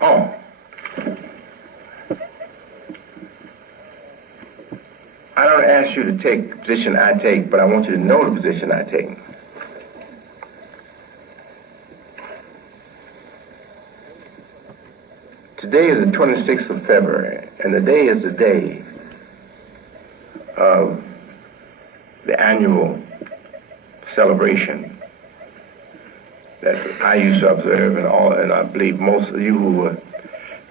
Oh. I don't ask you to take the position I take, but I want you to know the position I take. Today is the 26th of February, and today is the day of the annual celebration that I used to observe, and I believe most of you who were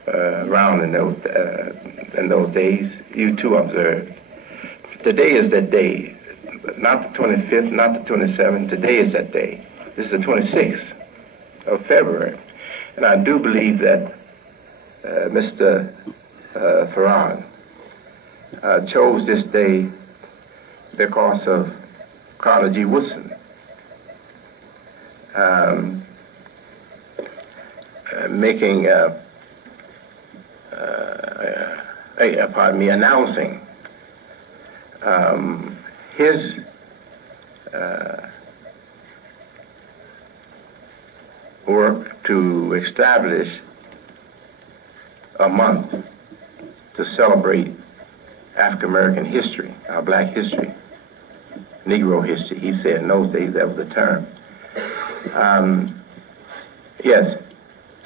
around in those days, you too observed. Today is that day, not the 25th, not the 27th. Today is that day. This is the 26th of February, and I do believe that Mr. Farad chose this day because of Carter G. Woodson announcing his work to establish a month to celebrate African American history, our black history, Negro history. He said in those days that was the term. Yes,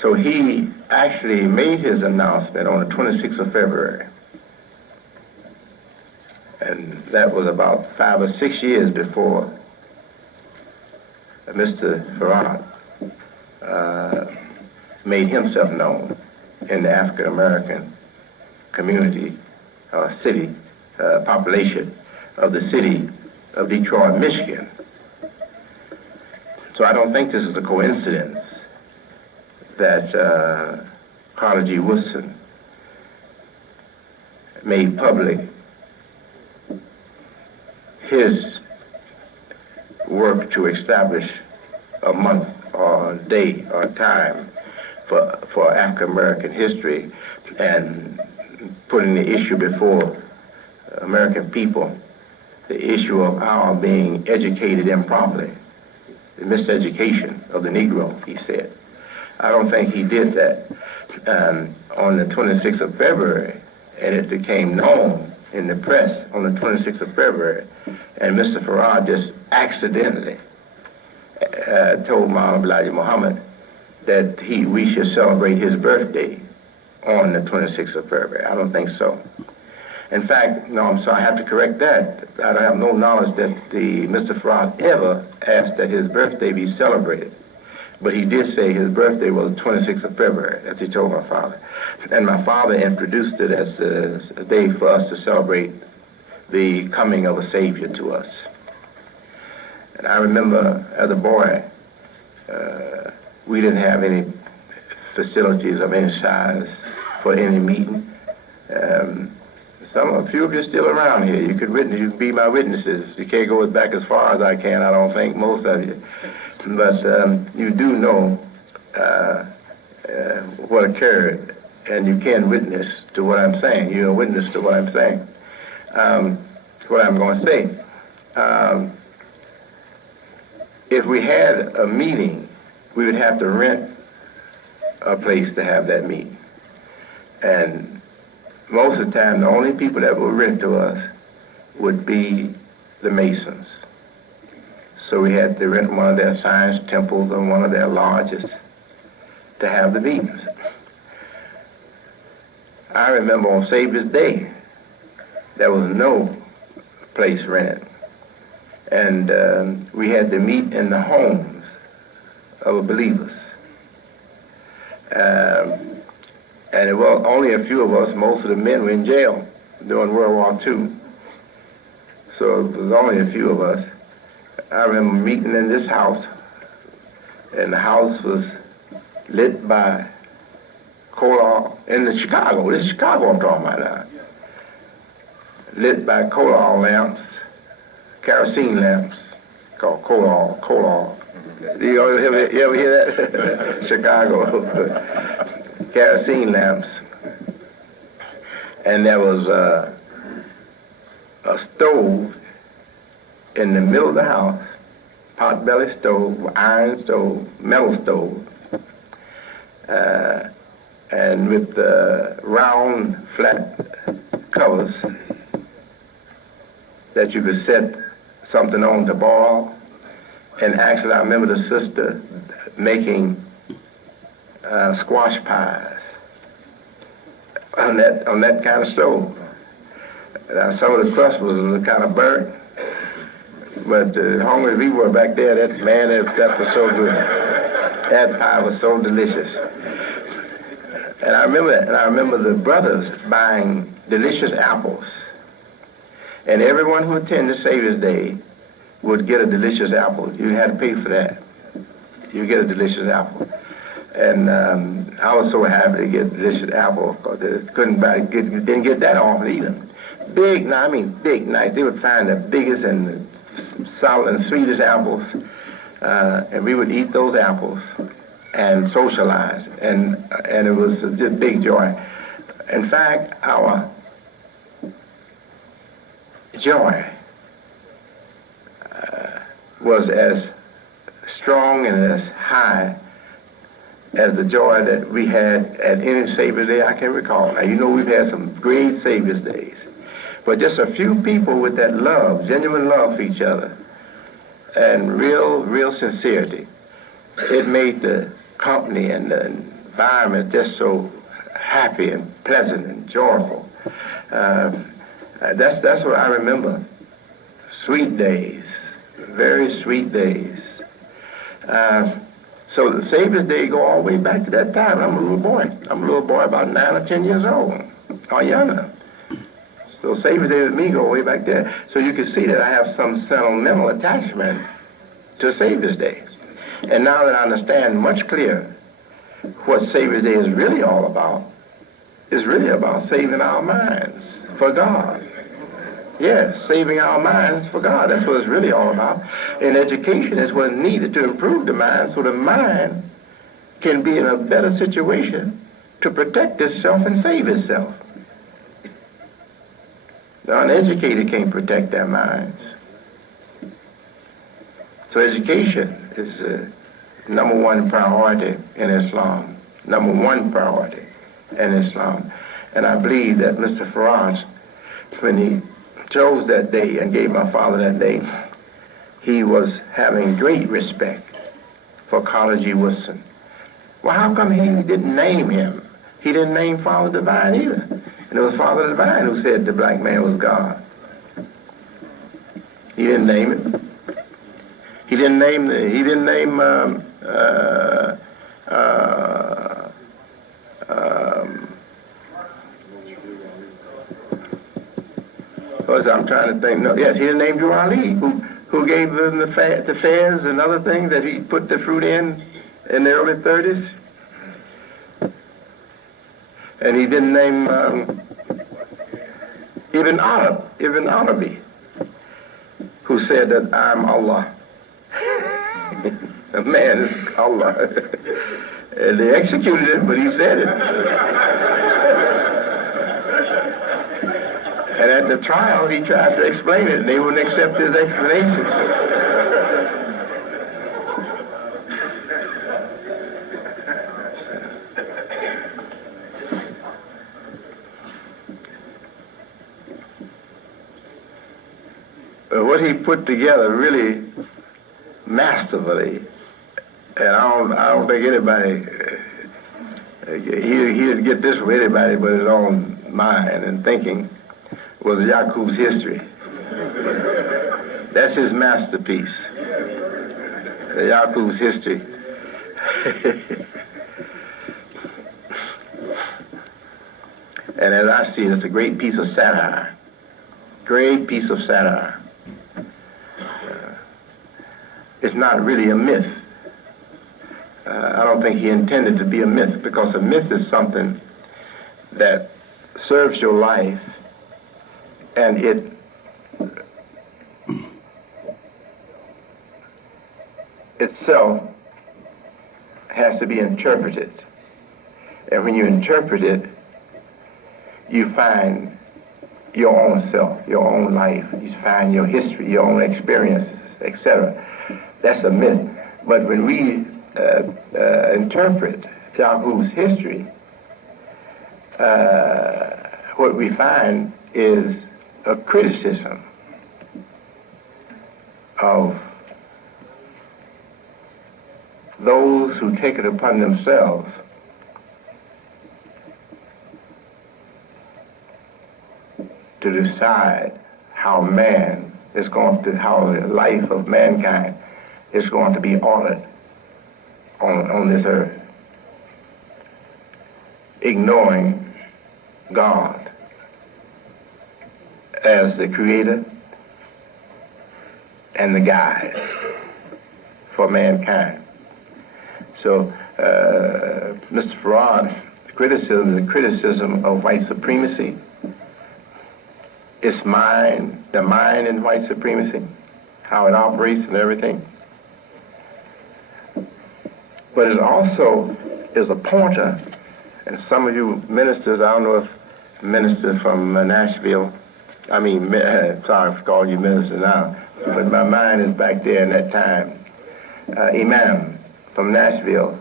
so he actually made his announcement on the 26th of February. And that was about 5 or 6 years before Mr. Farad made himself known in the African American community, city, population of the city of Detroit, Michigan. So I don't think this is a coincidence that Carter G. Woodson made public his work to establish a month or a day or a time for African American history, and putting the issue before American people, the issue of our being educated improperly, the miseducation of the Negro, he said. I don't think he did that on the 26th of February, and it became known in the press on the 26th of February, and Mr. Farad just accidentally told Mohammed that we should celebrate his birthday on the 26th of February. I don't think so. In fact, no, I'm sorry, I have to correct that. I have no knowledge that Mr. Farad ever asked that his birthday be celebrated. But he did say his birthday was the 26th of February, as he told my father. And my father introduced it as a day for us to celebrate the coming of a Savior to us. And I remember as a boy, we didn't have any facilities of any size for any meeting. A few of you are still around here. You can be my witnesses. You can't go as back as far as I can, I don't think, most of you. But you do know what occurred, and you can witness to what I'm saying. You're a witness to what I'm saying. What I'm going to say. If we had a meeting, we would have to rent a place to have that meeting. And most of the time, the only people that would rent to us would be the Masons. So we had to rent one of their science temples or one of their lodges to have the meetings. I remember on Savior's Day, there was no place rented. And we had to meet in the homes of believers. And it was only a few of us. Most of the men were in jail during World War II. So it was only a few of us. I remember meeting in this house, and the house was lit by coal in the Chicago. This is Chicago I'm talking about now. Lit by coal lamps, kerosene lamps, called coal. You ever hear that? Chicago. Kerosene lamps. And there was a stove in the middle of the house, pot-belly stove, iron stove, metal stove. And and with round, flat covers that you could set something on to boil. And actually, I remember the sister making squash pies on that kind of stove. Now, some of the crust was kind of burnt, but hungry as we were back there, that was so good. That pie was so delicious. And I remember the brothers buying delicious apples. And everyone who attended Savior's Day would get a delicious apple. You had to pay for that. You get a delicious apple. And I was so happy to get a delicious apple because didn't get that often either. Big, nice. They would find the biggest and the solid and sweetest apples, and we would eat those apples and socialize, and it was just big joy. In fact, our joy was as strong and as high as the joy that we had at any Savior's Day I can recall. Now, you know we've had some great Savior's Days, but just a few people with that love, genuine love for each other, and real sincerity, it made the company and the environment just so happy and pleasant and joyful. That's what I remember. Sweet days, very sweet days. So the Savior's Day go all the way back to that time. I'm a little boy about 9 or 10 years old, or younger. So Savior's Day with me go way back there. So you can see that I have some sentimental attachment to Savior's Day. And now that I understand much clearer what Savior's Day is really all about, it's really about saving our minds for God. Yes, saving our minds for God. That's what it's really all about. And education is what's needed to improve the mind so the mind can be in a better situation to protect itself and save itself. The uneducated can't protect their minds. So education is the number one priority in Islam. Number one priority in Islam. And I believe that Mr. Farage, when he chose that day and gave my father that day, he was having great respect for College E. Woodson. Well, how come he didn't name him? He didn't name Father Divine either. And it was Father Divine who said the black man was God. He didn't name it. He didn't name I'm trying to think. No, yes, he didn't name Drew Ali, who gave them the fairs and other things that he put the fruit in the early 30s. And he didn't name Ibn Arabi, who said that I'm Allah. The man is Allah. And they executed him, but he said it. And at the trial, he tried to explain it, and they wouldn't accept his explanation. What he put together really masterfully, and I don't think anybody, he didn't get this from anybody but his own mind and thinking, was Yaqub's history. That's his masterpiece, Yaqub's history. And as I see it, it's a great piece of satire. Great piece of satire. It's not really a myth. I don't think he intended to be a myth, because a myth is something that serves your life, and it itself has to be interpreted. And when you interpret it, you find your own self, your own life. You find your history, your own experiences, etc. That's a myth. But when we interpret Yaqub's history, what we find is a criticism of those who take it upon themselves to decide how man is going to, how the life of mankind is going to be ordered on this earth, ignoring God as the creator and the guide for mankind. So Mr. Farrad's criticism is a criticism of white supremacy. It's the mind in white supremacy, how it operates and everything. But it also is a pointer, and some of you ministers, I don't know if ministers from Nashville, sorry for calling you ministers now, but my mind is back there in that time. Imam from Nashville,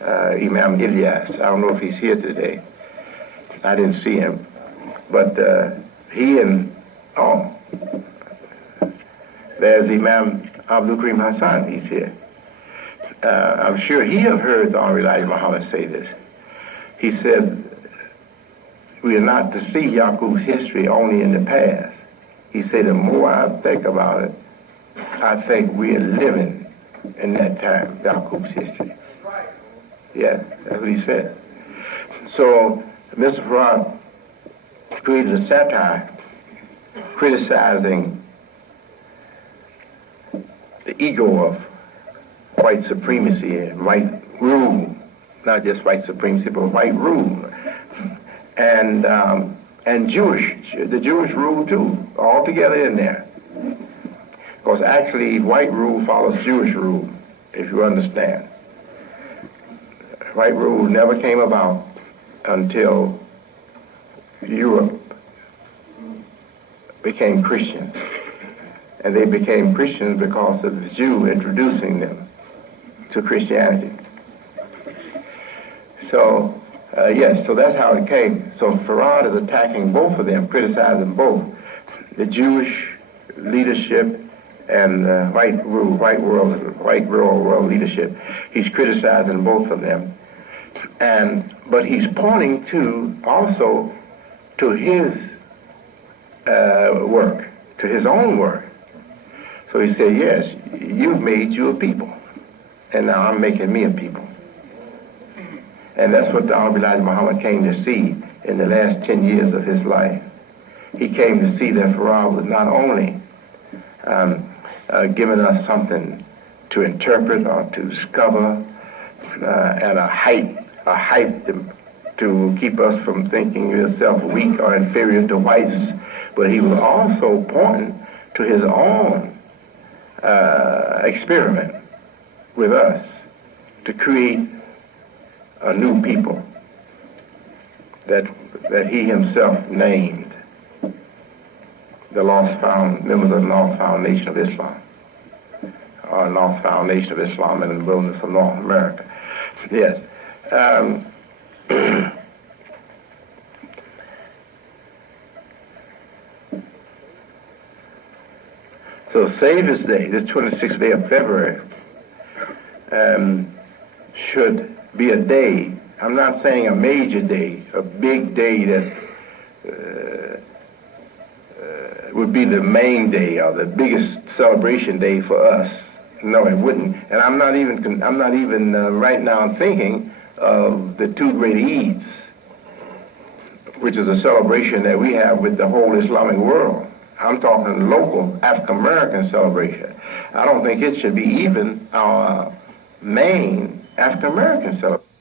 Imam Ilyas, I don't know if he's here today. I didn't see him, but he and, there's Imam Abdul Karim Hassan, he's here. I'm sure he have heard the Honorable Elijah Muhammad say this. He said, we are not to see Yaqub's history only in the past. He said, the more I think about it, I think we are living in that time, Yaqub's history. Yeah, that's what he said. So Mr. Farrad created a satire criticizing the ego of white supremacy and white rule, not just white supremacy, but white rule, and the Jewish rule too, all together in there. Because actually, white rule follows Jewish rule, if you understand. White rule never came about until Europe became Christian. And they became Christians because of the Jew introducing them to Christianity. So, yes, so that's how it came. So Farrad is attacking both of them, criticizing both the Jewish leadership and white world leadership. He's criticizing both of them. But he's pointing to also to his work, to his own work. So he said, yes, you've made you a people, and now I'm making me a people. And that's what the Honorable Elijah Muhammad came to see in the last 10 years of his life. He came to see that Farrad was not only giving us something to interpret or to discover, and a height to keep us from thinking yourself weak or inferior to whites, but he was also pointing to his own experiment with us to create a new people that he himself named the members of the Lost Found Nation of Islam, or Lost Found Nation of Islam in the wilderness of North America. Yes. So Savior's Day, this 26th day of February, should be a day, I'm not saying a major day, a big day that would be the main day or the biggest celebration day for us. No, it wouldn't. And I'm not even right now thinking of the two great Eids, which is a celebration that we have with the whole Islamic world. I'm talking local African-American celebration. I don't think it should be even our main African-American celebration.